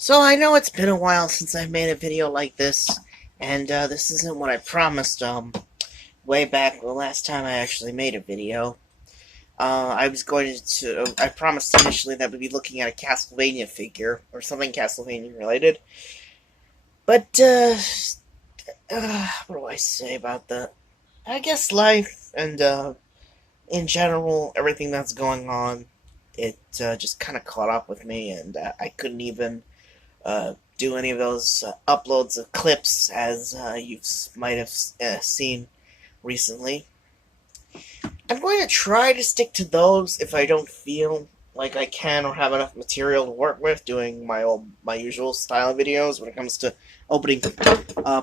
So I know it's been a while since I made a video like this, and this isn't what I promised way back the last time I actually made a video. I promised initially that we'd be looking at a Castlevania figure, or something Castlevania related. But, what do I say about that? I guess life and, in general, everything that's going on, it just kind of caught up with me, and I couldn't even do any of those uploads of clips as you might have seen recently. I'm going to try to stick to those if I don't feel like I can or have enough material to work with doing my usual style of videos when it comes to opening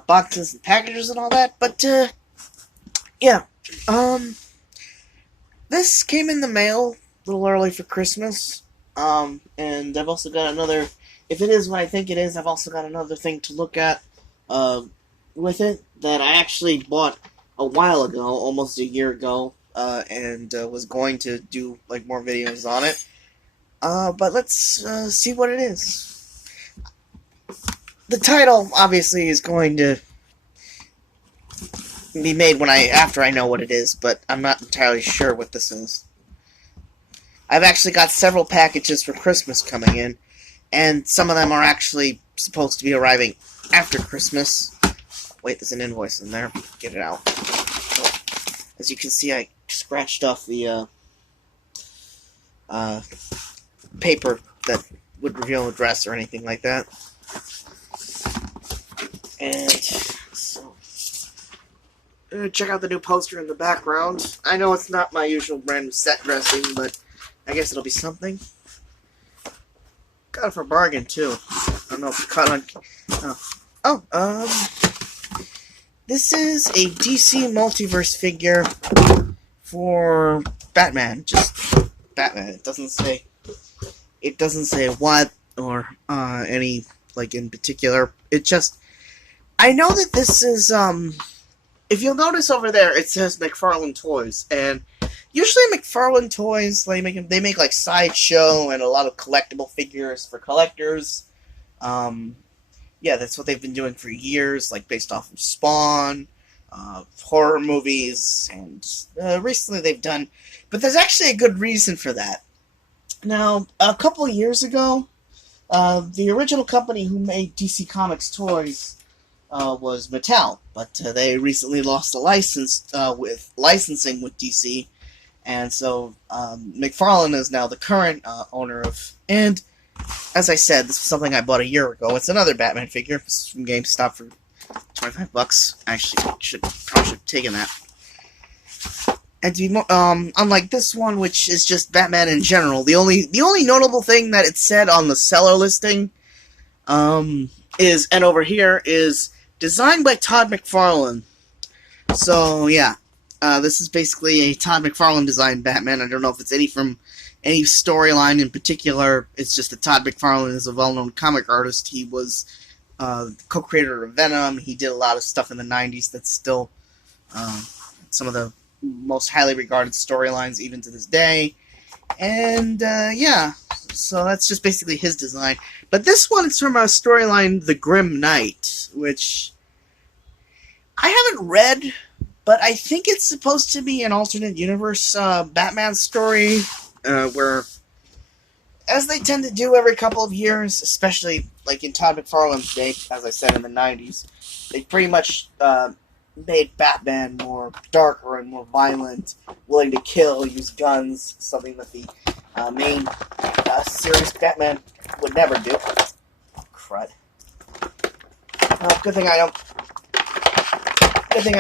boxes and packages and all that. But yeah, um, this came in the mail a little early for Christmas, and I've also got another. If it is what I think it is, I've also got another thing to look at with it that I actually bought a while ago, almost a year ago, and was going to do like more videos on it. But let's see what it is. The title obviously is going to be made after I know what it is, but I'm not entirely sure what this is. I've actually got several packages for Christmas coming in, and some of them are actually supposed to be arriving after Christmas. Wait, there's an invoice in there. Get it out. Oh, as you can see, I scratched off the paper that would reveal address or anything like that. And so, check out the new poster in the background. I know it's not my usual brand of set dressing, but I guess it'll be something. Got it for a bargain, too. I don't know if it's caught on... this is a DC Multiverse figure for Batman. Just Batman. It doesn't say what or any, like, in particular. It just... I know that this is, if you'll notice over there, it says MacFarlane Toys, and usually MacFarlane Toys, they make like Sideshow and a lot of collectible figures for collectors. Yeah, that's what they've been doing for years, like based off of Spawn, horror movies, and recently they've done... But there's actually a good reason for that. Now, a couple of years ago, the original company who made DC Comics toys was Mattel, but they recently lost the license with licensing with DC, and so MacFarlane is now the current owner of. And as I said, this was something I bought a year ago. It's another Batman figure from GameStop for $25. Actually, probably should have taken that. And to be more, unlike this one, which is just Batman in general, the only notable thing that it said on the seller listing, is, and over here, is designed by Todd McFarlane. So yeah, this is basically a Todd McFarlane designed Batman. I don't know if it's any storyline in particular. It's just that Todd McFarlane is a well-known comic artist. He was co-creator of Venom. He did a lot of stuff in the 90s that's still some of the most highly regarded storylines even to this day. And yeah, so that's just basically his design. But this one is from a storyline, The Grim Knight, which I haven't read, but I think it's supposed to be an alternate universe Batman story, where, as they tend to do every couple of years, especially like in Todd McFarlane's day, as I said, in the 90s, they pretty much made Batman more darker and more violent, willing to kill, use guns, something that the main series Batman would never do. Oh, crud. Good thing I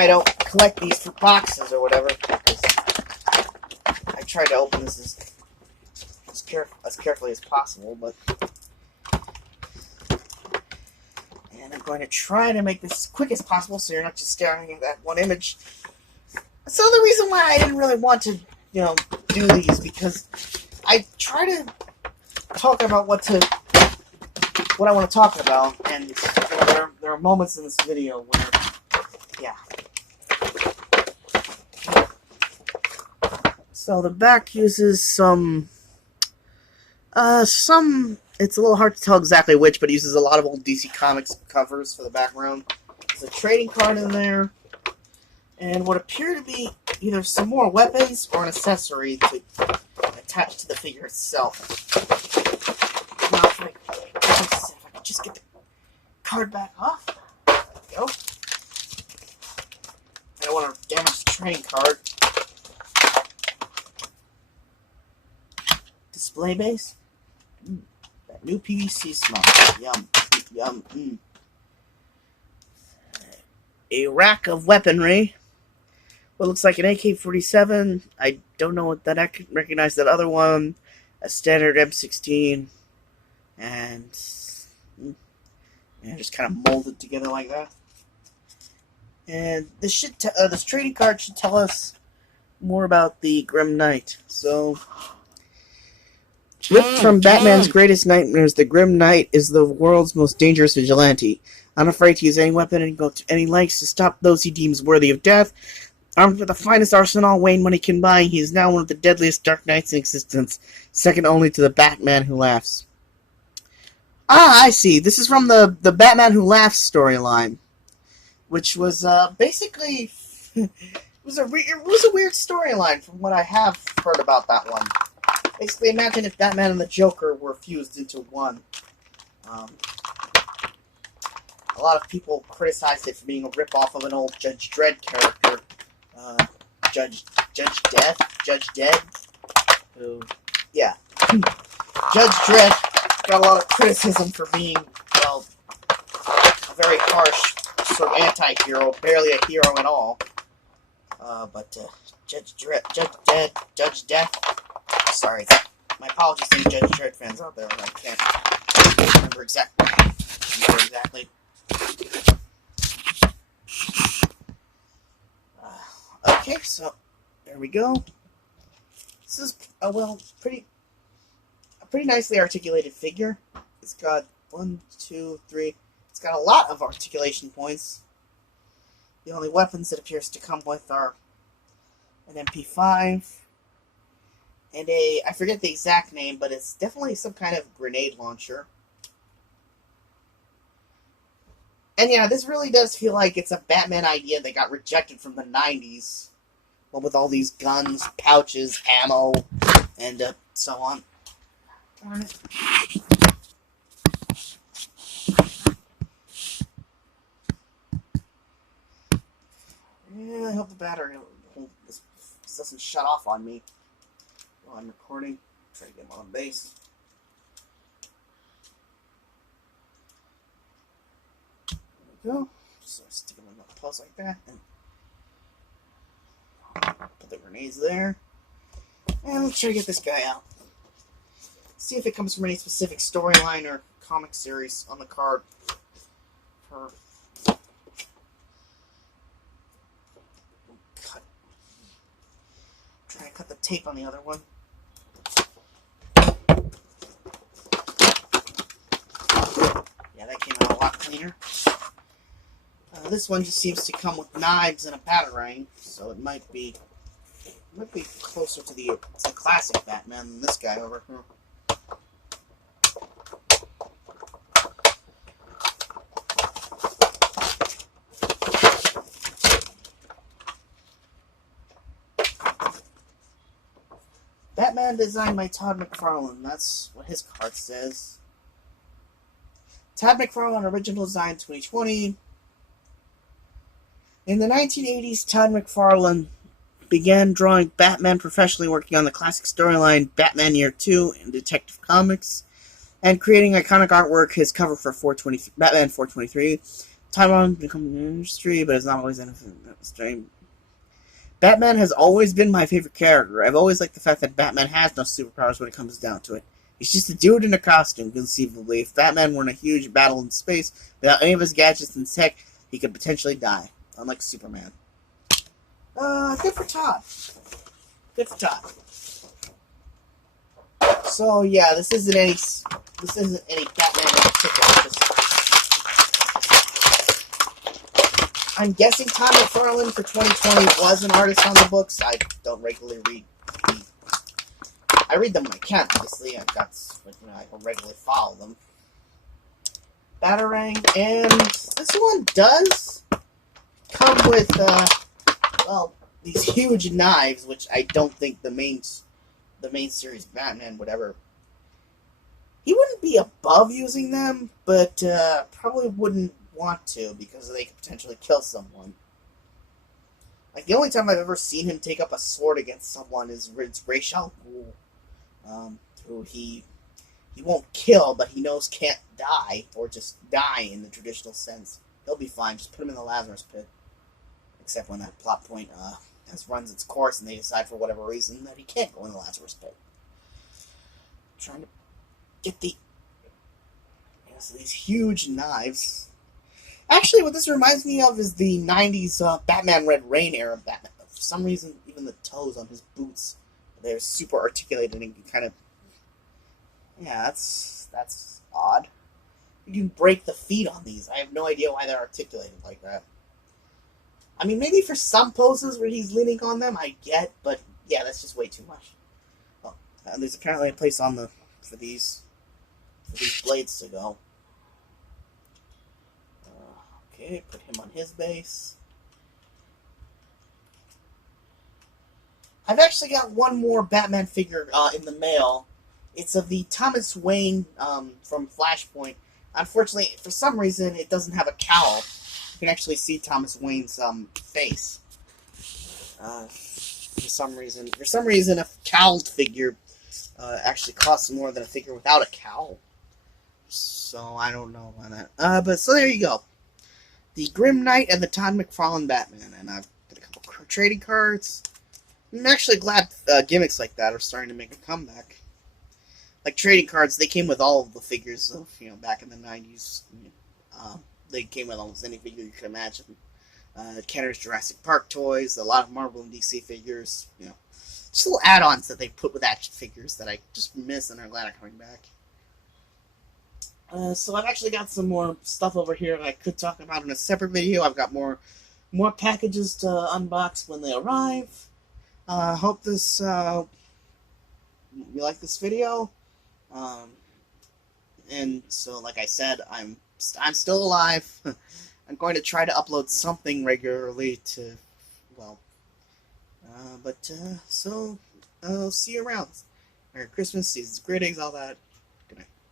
don't collect these for boxes or whatever, because I tried to open this as carefully as possible, but... And I'm going to try to make this as quick as possible so you're not just staring at that one image. So the reason why I didn't really want to, do these, because I try to talk about what I want to talk about, and there are moments in this video where, yeah. So the back uses some It's a little hard to tell exactly which, but it uses a lot of old DC Comics covers for the background. There's a trading card in there, and what appear to be either some more weapons or an accessory to attach to the figure itself. Now, if I could just get the card back off. There we go. I don't want to damage the trading card. Display base. That new PVC smell. Yum. Yum. A rack of weaponry. What looks like an AK-47. I don't know what that. I can recognize that other one. A standard M16. And just kind of molded together like that. And this trading card should tell us more about the Grim Knight. So, ripped from Batman's greatest nightmares, the Grim Knight is the world's most dangerous vigilante. Unafraid to use any weapon and go to any lengths to stop those he deems worthy of death. Armed with the finest arsenal Wayne money can buy, he is now one of the deadliest Dark Knights in existence, second only to the Batman Who Laughs. Ah, I see. This is from the Batman Who Laughs storyline, which was basically it was a weird storyline from what I have heard about that one. Basically, imagine if Batman and the Joker were fused into one. A lot of people criticized it for being a ripoff of an old Judge Dredd character. Judge Dead. Who, yeah. Judge Dredd got a lot of criticism for being, well, a very harsh sort of anti-hero, barely a hero at all. But Judge Death. Sorry, my apologies to any Judge Dredd fans out there. I can't remember exactly. Okay, so there we go. This is a pretty nicely articulated figure. It's got 1, 2, 3. It's got a lot of articulation points. The only weapons it appears to come with are an MP5 and I forget the exact name, but it's definitely some kind of grenade launcher. And yeah, this really does feel like it's a Batman idea that got rejected from the 90s. Well, with all these guns, pouches, ammo, and so on. Darn it. Yeah, I hope the battery this doesn't shut off on me while I'm recording. Try to get him on base. There we go. So stick them in the pulse like that, and put the grenades there. And let's try to get this guy out. See if it comes from any specific storyline or comic series on the card. Try to cut the tape on the other one. Yeah, that came out a lot cleaner. This one just seems to come with knives and a batarang, so it might be closer to the classic Batman than this guy over here. Batman designed by Todd MacFarlane. That's what his card says. Todd MacFarlane, original design 2020. In the 1980s, Todd MacFarlane began drawing Batman professionally, working on the classic storyline Batman Year 2 in Detective Comics, and creating iconic artwork. His cover for Batman 423. Todd MacFarlane became in the industry, but it's not always anything that was strange. Batman has always been my favorite character. I've always liked the fact that Batman has no superpowers when it comes down to it. He's just a dude in a costume, conceivably. If Batman were in a huge battle in space, without any of his gadgets and tech, he could potentially die. Unlike Superman. Good for Todd. Good for Todd. So yeah, this isn't any Batman in particular. I'm guessing Todd MacFarlane for 2020 was an artist on the books. I don't regularly read I read them when I can, obviously. I've got, I can regularly follow them. Batarang, and this one does come with, well, these huge knives, which I don't think the main series Batman would ever. He wouldn't be above using them, but probably wouldn't want to because they could potentially kill someone. Like, the only time I've ever seen him take up a sword against someone is Ra's al Ghul, who he won't kill, but he knows can't die, or just die in the traditional sense. He'll be fine, just put him in the Lazarus Pit. Except when that plot point runs its course and they decide for whatever reason that he can't go in the Lazarus Pit. I'm trying to get so these huge knives. Actually, what this reminds me of is the 90s Batman Red Rain era Batman. For some reason, even the toes on his boots, they're super articulated and kind of... Yeah, that's odd. You can break the feet on these. I have no idea why they're articulated like that. I mean, maybe for some poses where he's leaning on them, I get, but yeah, that's just way too much. Well, there's apparently a place on for these blades to go. Okay, put him on his base. I've actually got one more Batman figure in the mail. It's of the Thomas Wayne from Flashpoint. Unfortunately, for some reason, it doesn't have a cowl. You can actually see Thomas Wayne's face. For some reason, a cowled figure actually costs more than a figure without a cowl. So I don't know about that. But so there you go. The Grim Knight and the Todd MacFarlane Batman, and I've got a couple trading cards. I'm actually glad gimmicks like that are starting to make a comeback. Like trading cards, they came with all of the figures of, back in the 90s. They came with almost any figure you could imagine. Kenner's Jurassic Park toys, a lot of Marvel and DC figures, just little add-ons that they put with action figures that I just miss and are glad are coming back. So I've actually got some more stuff over here that I could talk about in a separate video. I've got more packages to unbox when they arrive. Hope this you like this video. And so, like I said, I'm still alive. I'm going to try to upload something regularly to, so I'll see you around. Merry Christmas, season's greetings, all that.